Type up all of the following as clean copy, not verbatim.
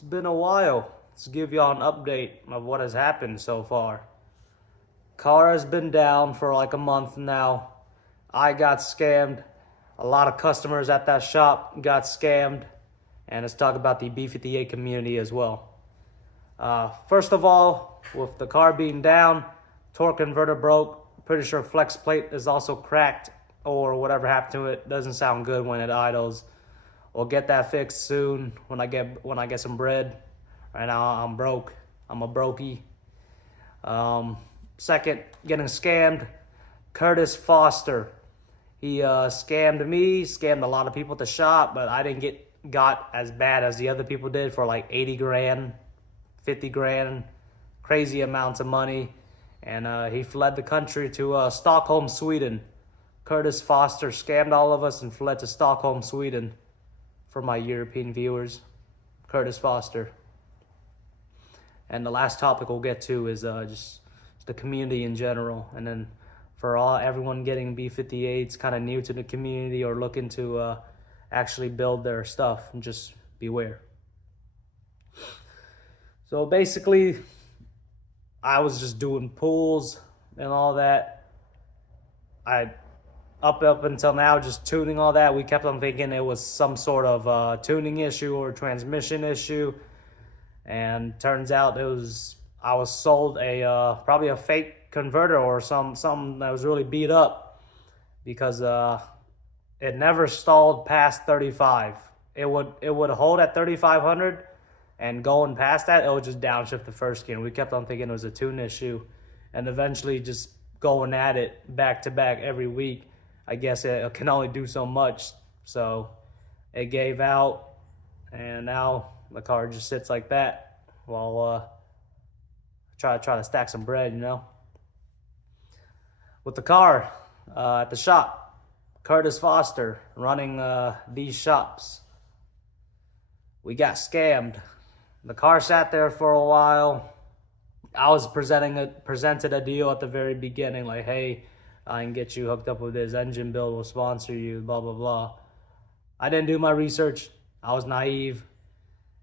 It's been a while. Let's give y'all an update of what has happened so far. Car has been down for like a month now. I got scammed. A lot of customers at that shop got scammed. And let's talk about the B58 community as well. First of all, with the car being down, torque converter broke. Pretty sure flex plate is also cracked or whatever happened to it. Doesn't sound good when it idles. We'll get that fixed soon when I get some bread. Right now I'm broke. I'm a brokey. Second, getting scammed. Curtis Foster. He scammed me, scammed a lot of people at the shop, but I didn't got as bad as the other people did for like 80 grand, 50 grand, crazy amounts of money. And he fled the country to Stockholm, Sweden. Curtis Foster scammed all of us and fled to Stockholm, Sweden. For my European viewers, Curtis Foster. And the last topic we'll get to is just the community in general. And then for everyone getting B58s, kind of new to the community or looking to actually build their stuff, and just beware. So basically, I was just doing pools and all that. Up until now, just tuning all that. We kept on thinking it was some sort of tuning issue or transmission issue. And turns out I was sold probably a fake converter or something that was really beat up, because it never stalled past 35. It would hold at 3,500, and going past that, it would just downshift the first gear. And we kept on thinking it was a tune issue, and eventually just going at it back to back every week. I guess it can only do so much, so it gave out, and now the car just sits like that while try to stack some bread, you know. With the car at the shop, Curtis Foster running these shops. We got scammed. The car sat there for a while. I was presented a deal at the very beginning, like, hey, I can get you hooked up with this engine build, will sponsor you, blah, blah, blah. I didn't do my research. I was naive.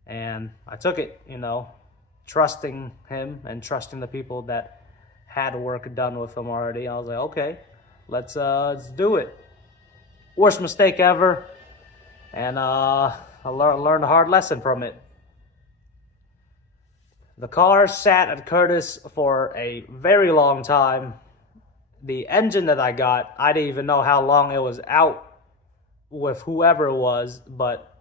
And I took it, you know, trusting him and trusting the people that had work done with him already. I was like, okay, let's do it. Worst mistake ever. And I learned a hard lesson from it. The car sat at Curtis for a very long time. The engine that I got, I didn't even know how long it was out with whoever it was, but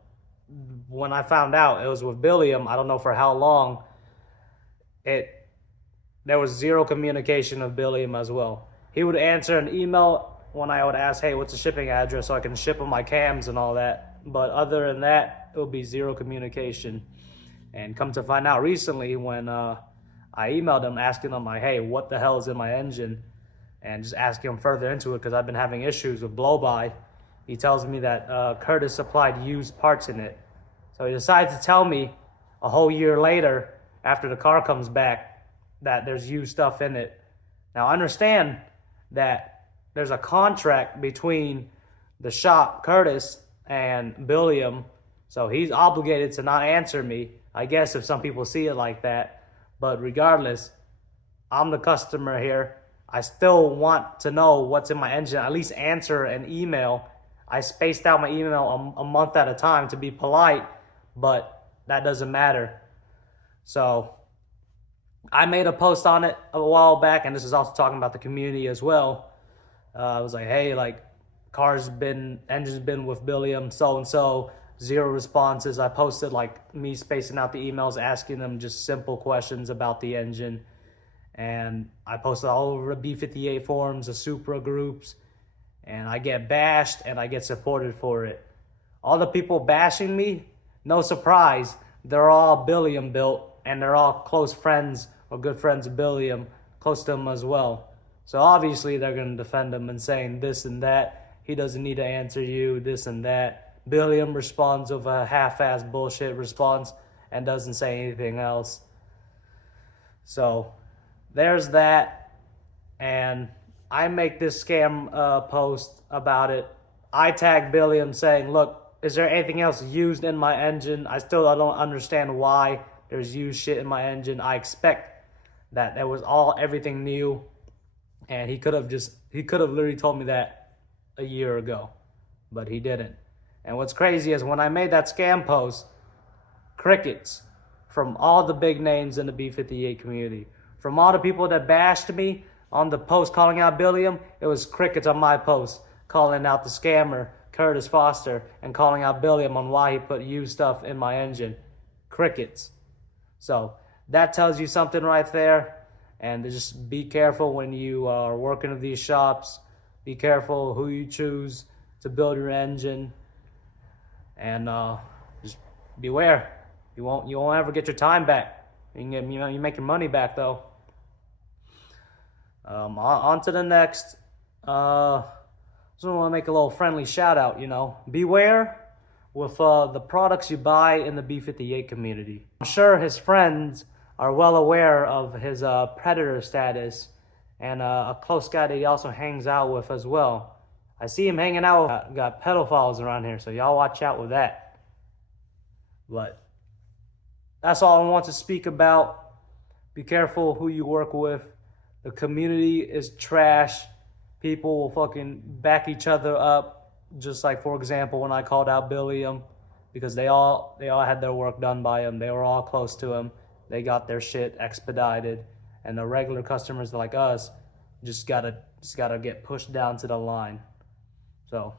when I found out it was with Billiam, I don't know for how long, there was zero communication of Billiam as well. He would answer an email when I would ask, hey, what's the shipping address so I can ship him my cams and all that. But other than that, it would be zero communication. And come to find out recently, when I emailed him asking him, like, hey, what the hell is in my engine? And just asking him further into it, because I've been having issues with blow-by. He tells me that Curtis supplied used parts in it. So he decides to tell me a whole year later, after the car comes back, that there's used stuff in it. Now, understand that there's a contract between the shop, Curtis, and Billiam, so he's obligated to not answer me, I guess, if some people see it like that. But regardless, I'm the customer here. I still want to know what's in my engine, at least answer an email. I spaced out my email a month at a time to be polite, but that doesn't matter. So I made a post on it a while back, and this is also talking about the community as well. I was like, hey, like, engine's been with Billiam, so-and-so, zero responses. I posted like me spacing out the emails, asking them just simple questions about the engine. And I posted all over the B58 forums, the Supra groups, and I get bashed and I get supported for it. All the people bashing me, no surprise, they're all Billiam built, and they're all close friends or good friends of Billiam, close to him as well. So obviously they're going to defend him and saying this and that. He doesn't need to answer you, this and that. Billiam responds with a half-assed bullshit response and doesn't say anything else. So there's that, and I make this scam post about it. I tag Billiam saying, look, is there anything else used in my engine? I don't understand why there's used shit in my engine. I expect that was everything new, and he could have literally told me that a year ago, but he didn't. And what's crazy is when I made that scam post, crickets from all the big names in the B58 community, from all the people that bashed me on the post calling out Billiam, it was crickets on my post calling out the scammer Curtis Foster and calling out Billiam on why he put used stuff in my engine. Crickets. So that tells you something right there. And just be careful when you are working with these shops. Be careful who you choose to build your engine, and just beware. You won't ever get your time back. You make your money back though. On to the next. Just want to make a little friendly shout out. Beware with the products you buy in the B58 community. I'm sure his friends are well aware of his predator status, and a close guy that he also hangs out with as well. I see him hanging out with got pedophiles around here, so y'all watch out with that. But that's all I want to speak about. Be careful who you work with. The community is trash. People will fucking back each other up. Just like, for example, when I called out Billiam, because they all had their work done by him. They were all close to him. They got their shit expedited, and the regular customers like us just gotta get pushed down to the line. So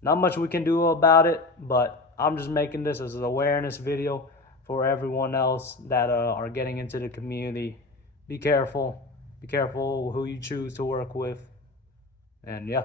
not much we can do about it, but I'm just making this as an awareness video for everyone else that are getting into the community. Be careful who you choose to work with, and yeah.